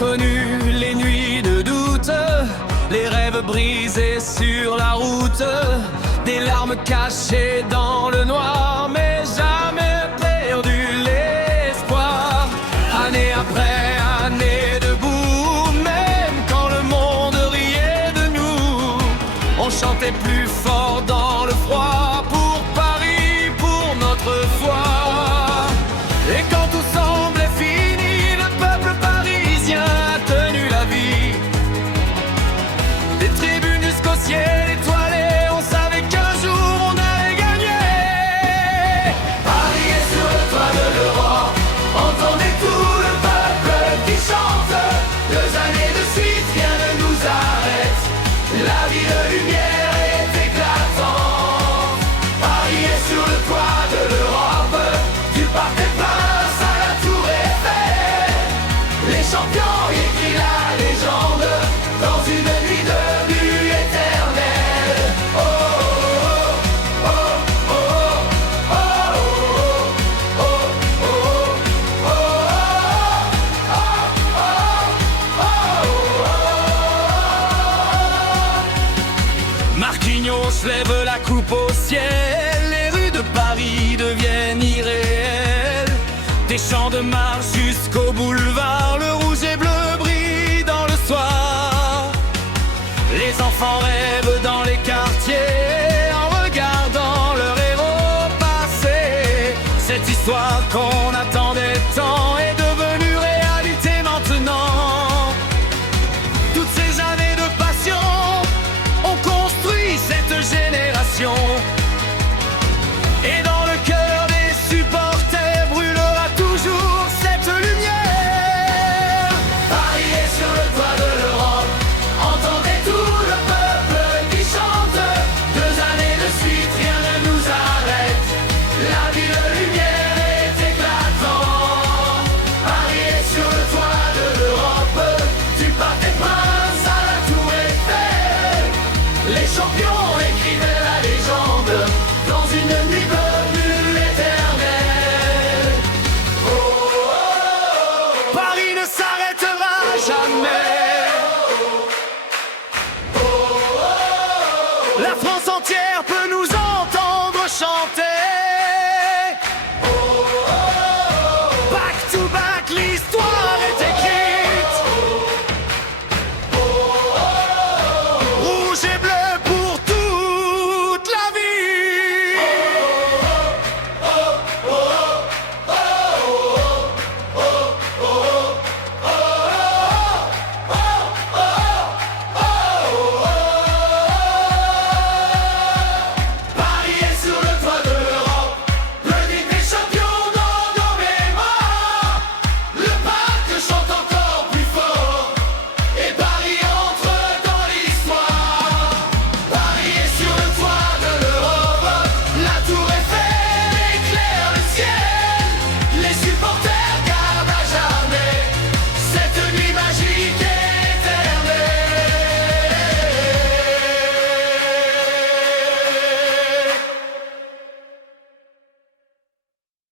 connu les nuits de doute, les rêves brisés sur la route, des larmes cachées dans le noir, mais jamais perdu l'espoir. Année après année debout, même quand le monde riait de nous, on chantait plus fort dans le froid pour Paris, pour notre foi. Et quand tout semblait fini, le peuple parisien a tenu la vie. Des tribunes jusqu'au ciel étoilé, on savait qu'un jour on allait gagner. Paris est sur le toit de l'Europe, entendez tout le peuple qui chante. 2 années de suite, rien ne nous arrête, la vie de lumière est éclatante. Paris est sur le toit de l'Europe, du Parc des Princes à la Tour Eiffel. Les champions y écrivent la légende dans une nuit devenue éternelle. Oh, oh, oh, oh, oh, oh, oh, oh. Marquinhos lève la coupe au ciel, les rues de Paris deviennent irréelles. Des champs de Mars